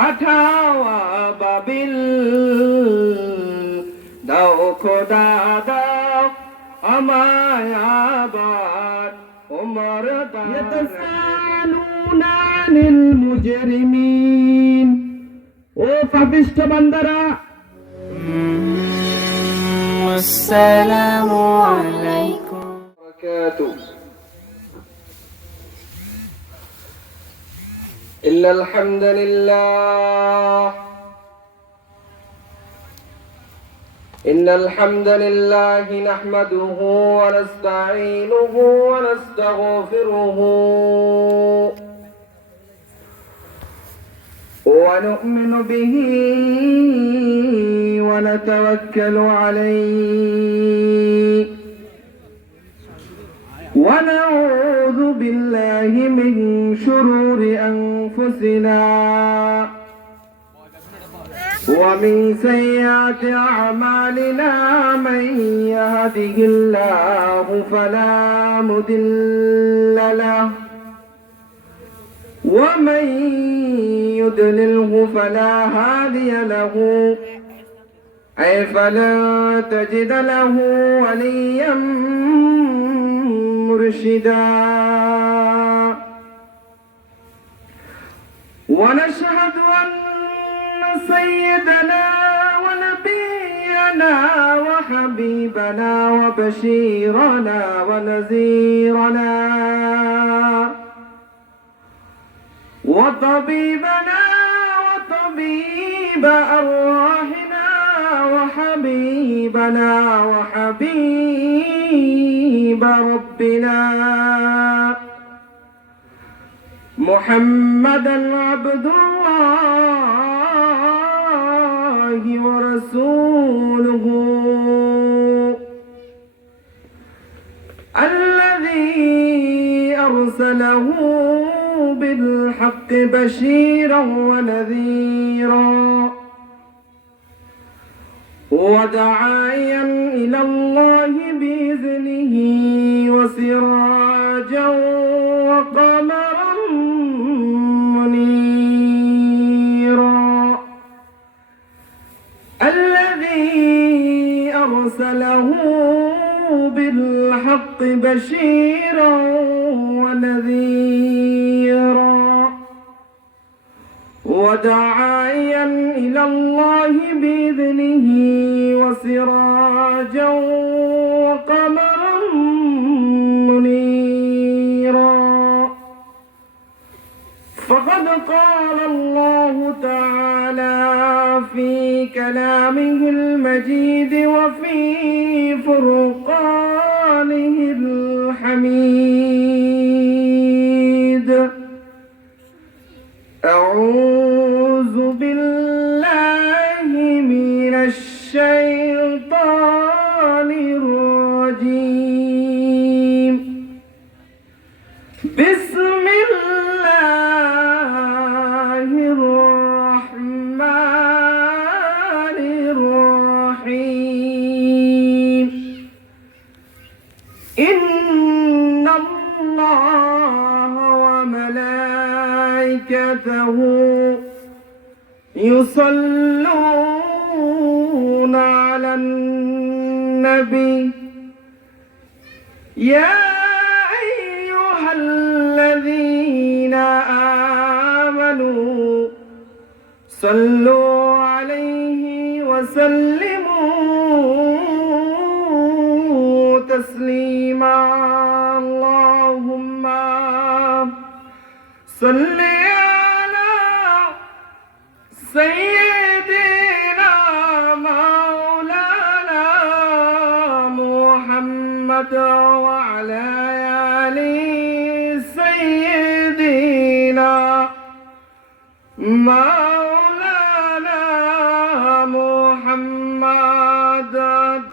পাঠাও আবাবিল দাও খোদা দাও আমায় আবার ওমর ইয়াতাসালুনা আনিল মুজরিমিন ও পাপিষ্ঠ বান্দারা আসসালামু আলাইকুম বারাকাতুহু إن الحمد لله نحمده ونستعينه ونستغفره ونؤمن به ونتوكل عليه ونعوذ بالله من شرور أنفسنا ومن سيئات أعمالنا من يهده الله فلا مضل له ومن يضلله فلا هادي له أي فلا تجد له وليا مرشدا ونشهد أن سيدنا ونبينا وحبيبنا وبشيرنا ونذيرنا وطبيبنا وطبيب أرواحنا وحبيبنا وحبيب ربنا محمدا عبد الله ورسوله الذي أرسله بالحق بشيرا ونذيرا وداعيا إلى الله بإذنه وسراجا وقمرا منيرا الذي أرسله بالحق بشيرا ونذيرا وداعيا إلى الله بإذنه وسراجا وقمرا منيرا فقد قال الله تعالى في كلامه المجيد وفي فرقانه الحميد أعوذ بالله من الشيطان الرجيم بسم الله الرحمن الرحيم إن الله وملائكته يصلون على النبي يا أيها الذين آمنوا صلوا عليه وسلموا تسليما اللهم صل على سيدنا مولانا محمد وعلى آل سيدنا مولانا محمد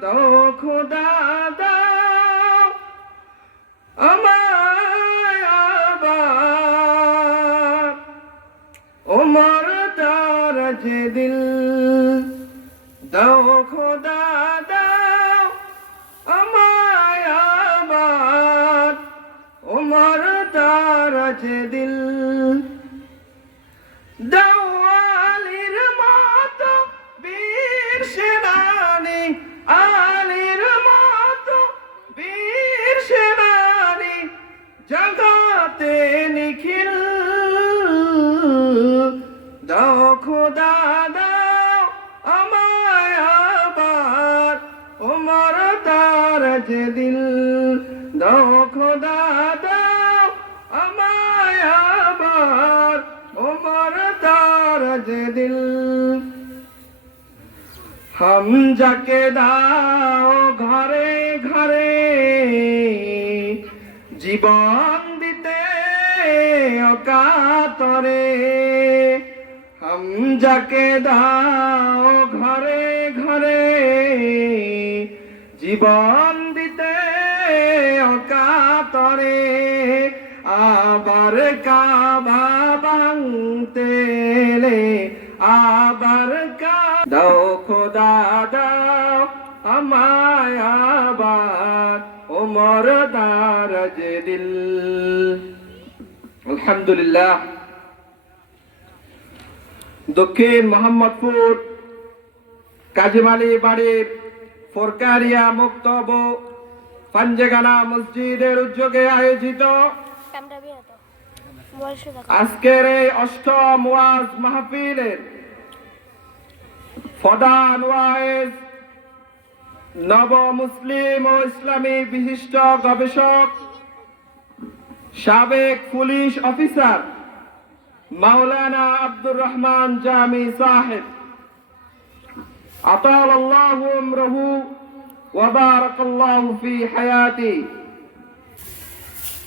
تو خدا দাও আমায় আবার ওমর দারাজ দিল দাও খোদা দাও আমায় আবার ওমর দারাজ দিল দাও দিল হাম যাকে দাও ঘরে ঘরে জীবন দিতে অকাতরে হাম যাকে দাও ঘরে ঘরে জীবন দিতে অকাতরে আবার কাবা ভাঙতে এলে আবার দাও খোদা দাও আমায় আবার ওমর দারাজ দিল। আলহামদুলিল্লাহ। দক্ষিণ মোহাম্মদপুর কাজীমালি বাড়ির ফরকারিয়া মুক্তব পাঞ্জেগানা মসজিদের উদ্যোগে আয়োজিত আজকের এই অষ্টম ওয়াজ মাহফিলের প্রধান ওয়াইজ নব মুসলিম ও ইসলামী বিশিষ্ট গবেষক সাবেক পুলিশ অফিসার মাওলানা আব্দুর রহমান জামি সাহেব আতালাল্লাহু উমরহু ওয়া বারাকাল্লাহু ফি হায়াতি।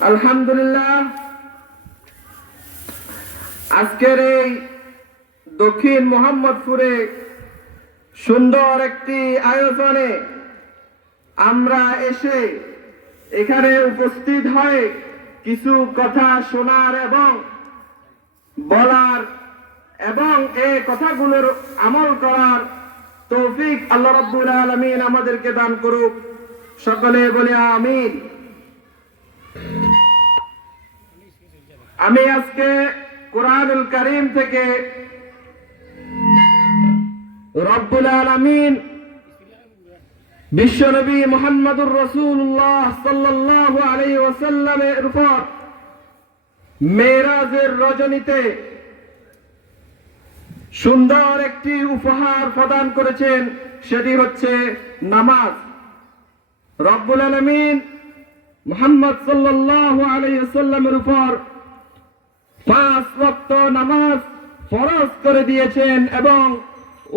আলহামদুলিল্লাহ। আজকের এই দক্ষিণ মোহাম্মদপুরে সুন্দর একটি আয়োজনে আমরা এসে এখানে উপস্থিত হয়ে কিছু কথা শোনার এবং বলার এবং এই কথাগুলোর আমল করার তৌফিক আল্লাহ রাব্বুল আলামিন আমাদেরকে দান করুক। সকলে বলি আমিন। আমি আজকে কুরআনুল কারীম থেকে রব্বুল আলামিন বিশ্বনবী মুহাম্মদুর রাসূলুল্লাহ সাল্লাল্লাহু আলাইহি ওয়াসাল্লামের উপর মেরাজের রজনীতে সুন্দর একটি উপহার প্রদান করেছেন, সেটি হচ্ছে নামাজ। রব্বুল আলামিন মুহাম্মদ সাল্লাল্লাহু আলাইহি ওয়াসাল্লামের উপর 5 ওয়াক্ত নামাজ ফরজ করে দিয়েছেন এবং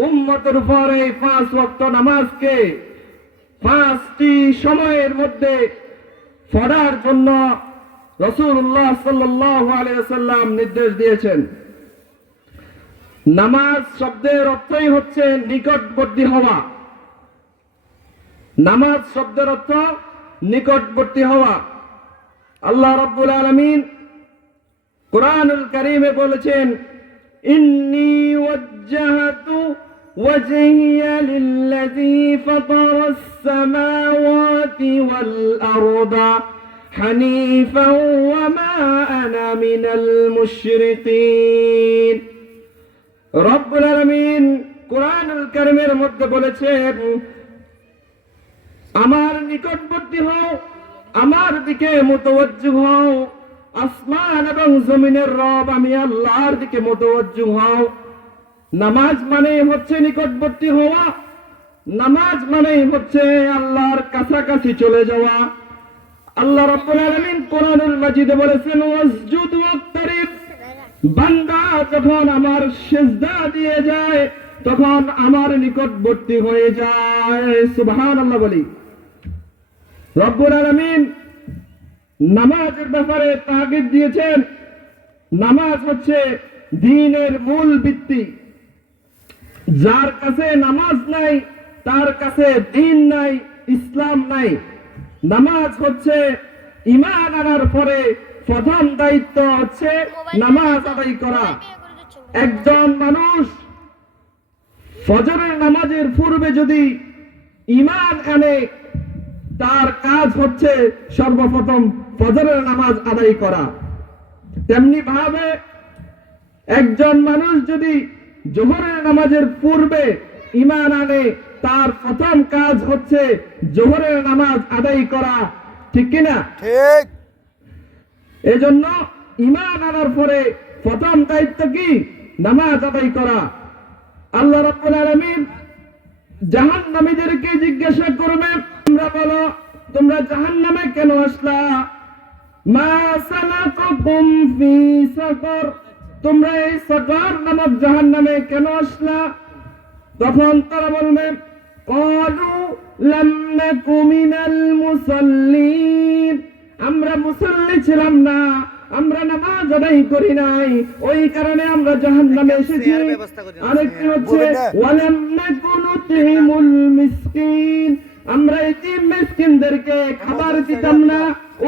উম্মতের উপর এই 5 ওয়াক্ত নামাজকে 5টি সময়ের মধ্যে পড়ার জন্য রাসূলুল্লাহ সাল্লাল্লাহু আলাইহি ওয়াসাল্লাম নির্দেশ দিয়েছেন। নামাজ শব্দের অর্থই হচ্ছে নিকটবর্তী হওয়া। নামাজ শব্দের অর্থ নিকটবর্তী হওয়া। আল্লাহ রাব্বুল আলামিন কুরআনুল কারীমে বলেছেন, ইন্নী ওয়াজ্জাহতু ওয়াজহিয়া লিল্লাযী ফাতারাস সামাওয়াতি ওয়াল আরদা হানিফাও ওয়া মা আনা মিনাল মুশরিকিন। রব্বুল আলামিন কুরআনুল কারীমের মধ্যে বলেছেন, আমার নিকটবর্তী হও, আমার দিকে মুতাওয়াজ্জিহ হও। আসমান এবং জমিনের রব আমি আল্লাহর দিকে মুতাওয়াজ্জিহ হও। নামাজ মানে হচ্ছে নিকটবর্তী হওয়া। নামাজ মানে হচ্ছে আল্লাহর কাছাকাছি চলে যাওয়া। আল্লাহ রাব্বুল আলামিন কোরআনুল মাজিদে বলেছেন, ওয়াসজুদ ওয়াক্তারিব। বান্দা যখন আমার সিজদা দিয়ে যায় তখন আমার নিকটবর্তী হয়ে যায়। সুবহানাল্লাহ বলি। রব্বুল আলামিন নামাজের ব্যাপারে তাগিদ দিয়েছেন। নামাজ হচ্ছে দ্বীনের মূল ভিত্তি। যার কাছে নামাজ নাই তার কাছে দ্বীন নাই, ইসলাম নাই। নামাজ হচ্ছে ঈমান আনার পরে প্রথম দায়িত্ব হচ্ছে নামাজ আদায় করা। একজন মানুষ ফজরের নামাজের পূর্বে যদি ঈমান আনে তার কাজ হচ্ছে সর্বপ্রথম ফজরের নামাজ আদায় করা। তেমনি ভাবে একজন মানুষ যদি জোহরের নামাজের পূর্বে ঈমান আনে তার প্রথম কাজ হচ্ছে জোহরের নামাজ আদায় করা। ঠিক কিনা? ঠিক। এজন্য ঈমান আনার পরে প্রথম দায়িত্ব কি? নামাজ আদায় করা। আল্লাহ রাব্বুল আলামিন জাহান্নামীদেরকে জিজ্ঞাসা করবে, তোমরা বলো তোমরা জাহান্নামে কেন আসলা? মা সালাকাকুম ফি সাকার, তোমরা এই সগর নামক জাহান্নামে কেন আসলা? তখন তারা বলবে ক্বালু লাম নাকু মিনাল মুসাল্লিন, আমরা মুসল্লি ছিলাম না, আমরা নামাজ আদায় করি নাই, ওই কারণে আমরা জাহান্নামে এসেছি। আরেকটি হচ্ছে ওয়ালাম নাকু নুতিমুল মিসকিন, আমরা এতিম মিসকিনদেরকে খাবার দিতাম না,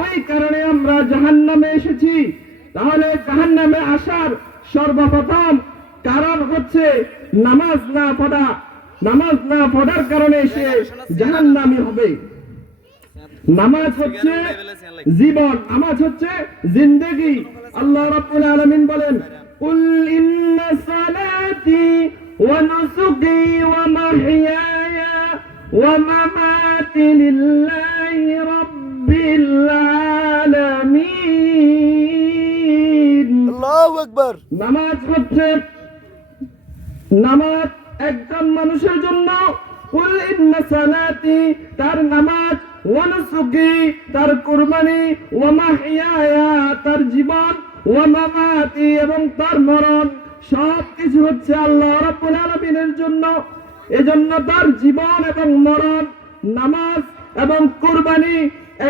ওই কারণে আমরা জাহান্নামে এসেছি। তাহলে জাহান্নামে আসার সর্বপ্রথম কারণ হচ্ছে নামাজ না পড়া। নামাজ না পড়ার কারণে সে জাহান্নামী হবে। নামাজ হচ্ছে জীবন, নামাজ হচ্ছে জিন্দেগি। আল্লাহ রাব্বুল আলামিন বলেন কুল ইন্না সালাতি ওয়া নুসুকি ওয়া মাহইয়ায়া ওয়া মামাতি লিল্লাহি রাব্বিল আলামিন। আল্লাহু আকবার। নামাজ হচ্ছে, নামাজ একজন মানুষের জন্য কুল ইন্না সালাতি তার নামাজ, ওয়া নুসুকি তার কুরবানি, ওয়া মাহইয়ায়া তার জীবন, ওয়া মামাতি এবং তার মরণ, সব কিছু হচ্ছে আল্লাহ রাব্বুল আলামিনের জন্য। এজন্য তার জীবন এবং মরণ, নামাজ এবং কুরবানি,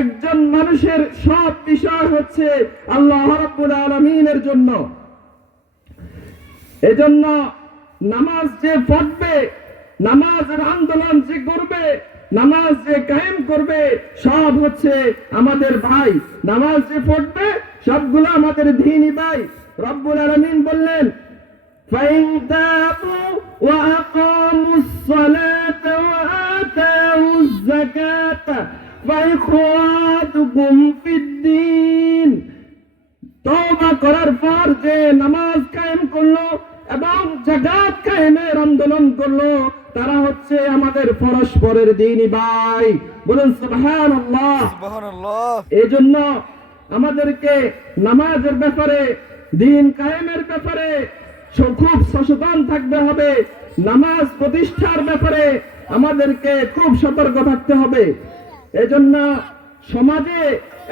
একজন মানুষের সব বিষয় হচ্ছে আল্লাহ রাব্বুল আলামিনের জন্য। এজন্য নামাজ যে পড়বে, নামাজের আন্দোলন যে করবে, নামাজ যে কায়েম করবে, সব হচ্ছে আমাদের ভাই। নামাজ যে পড়বে সবগুলো আমাদের দ্বীনি ভাই। রব্বুল আলামিন বললেন ফাইন তাবু ওয়া আকামুস সালাতা ওয়া আতাউজ যাকাতা ফাইখওয়াতুকুম ফিদ্দীন, তওবা করার পর যে নামাজ কায়েম করলো এবং যাকাত কায়েমের আন্দোলন করলো, তারা হচ্ছে আমাদের পরস্পরের দ্বীনি ভাই। বলুন সুবহানাল্লাহ। সুবহানাল্লাহ। এজন্য আমাদেরকে নামাজের ব্যাপারে, দ্বীন কায়েমের ব্যাপারে খুব সচেতন থাকতে হবে। নামাজ প্রতিষ্ঠার ব্যাপারে আমাদেরকে খুব সতর্ক থাকতে হবে। এজন্য সমাজে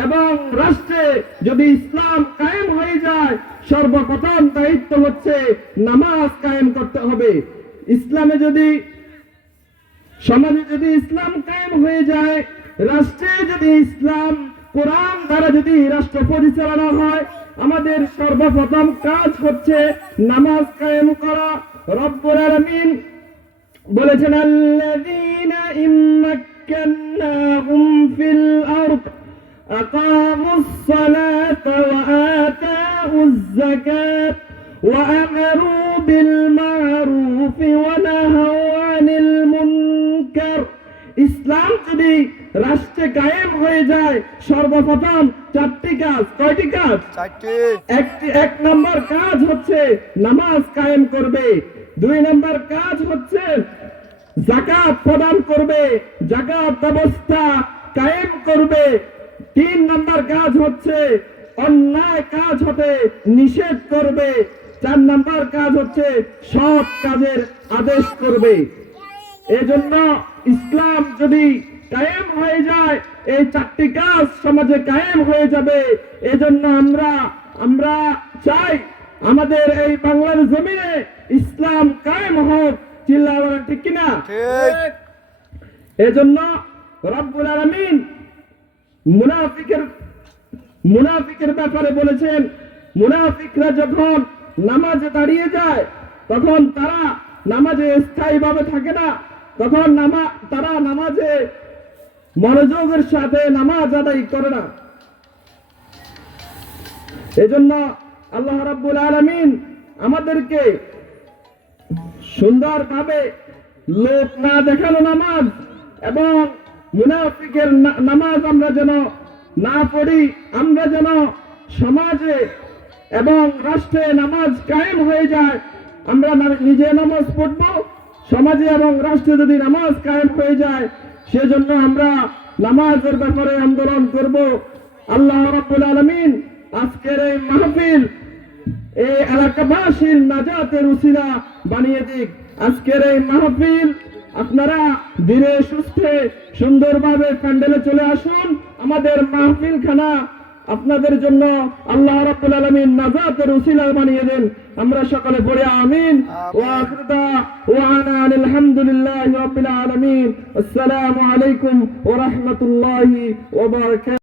এবং রাষ্ট্রে যদি ইসলাম কায়েম হয়ে যায়, সর্বপ্রথম দায়িত্ব হচ্ছে নামাজ কায়েম করতে হবে। ইসলামে যদি, সমাজে যদি ইসলাম কায়েম হয়ে যায়, রাষ্ট্রে যদি ইসলাম কোরআন দ্বারা যদি রাষ্ট্র পরিচালনা হয়, আমাদের সর্বপ্রথম কাজ হচ্ছে নামাজ কায়েম করা। রব্বুল আলামিন বলেছেন আল্লাযীনা ইম্মাক্কান্নাহুম ফিল আরদ আকামুস সালাতা ওয়া আতাউজ যাকাত ওয়া আমারু বিল মা'রুফি ওয়া নাহাউ আনিল মুনকার। ইসলাম যদি রাষ্ট্রে কায়েম হয়ে যায়, সর্বপ্রথম চারটি কাজ। কয়টি কাজ? চারটি। এক নম্বর কাজ হচ্ছে নামাজ কায়েম করবে। দুই নম্বর কাজ হচ্ছে যাকাত প্রদান করবে, যাকাত ব্যবস্থা কায়েম করবে। তিন নম্বর কাজ হচ্ছে অন্যায় কাজ হতে নিষেধ করবে। চার নম্বর কাজ হচ্ছে সৎ কাজের আদেশ করবে। এজন্য ইসলাম যদি কায়েম হয়ে যায়, এই চারটি কাজ সমাজে কায়েম হয়ে যাবে। এজন্য আমরা চাই আমাদের এই বাংলার জমিনে ইসলাম কায়েম হোক। চিল্লায় বলেন ঠিক কিনা? ঠিক। এজন্য রব্বুল আলামিন মুনাফিকের ব্যাপারে বলেছেন, মুনাফিকরা যখন নামাজে দাঁড়িয়ে যায়, তখন তারা নামাজে স্থায়ীভাবে থাকে না, তখন তারা নামাজে মনোযোগের সাথে নামাজ আদায় করে না। এজন্য আল্লাহ রাব্বুল আলামিন আমাদেরকে সুন্দরভাবে লোক না দেখানো নামাজ এবং মুনাফিকের নামাজ আমরা যেন না পড়ি, আমরা যেন সমাজে এবং রাষ্ট্রে নামাজ কায়েম হয়ে যায়। আমরা নিজে নামাজ পড়ব, সমাজে এবং রাষ্ট্রে যদি নামাজ কায়েম হয়ে যায়, সেজন্য আমরা নামাজের ব্যাপারে আন্দোলন করব। আল্লাহ রাব্বুল আলামিন আজকের এই মাহফিল এই এলাকাবাসীর নাজাতের উসিলা বানিয়ে দিক। আজকের এই মাহফিল আপনারা ধীরে সুস্থে সুন্দরভাবে প্যান্ডেলে চলে আসুন। আমাদের মাহফিল খানা আপনাদের জন্য আল্লাহ রাব্বুল আলামিন নাজাতের উসিলা বানিয়ে দেন। আমরা সকলে পড়ে আমিন। ওয়া আখিরু দাওয়ানা আলহামদুলিল্লাহি রাব্বিল আলামিন। আসসালামু আলাইকুম ওয়া রাহমাতুল্লাহি ওয়া বারাকাতুহু।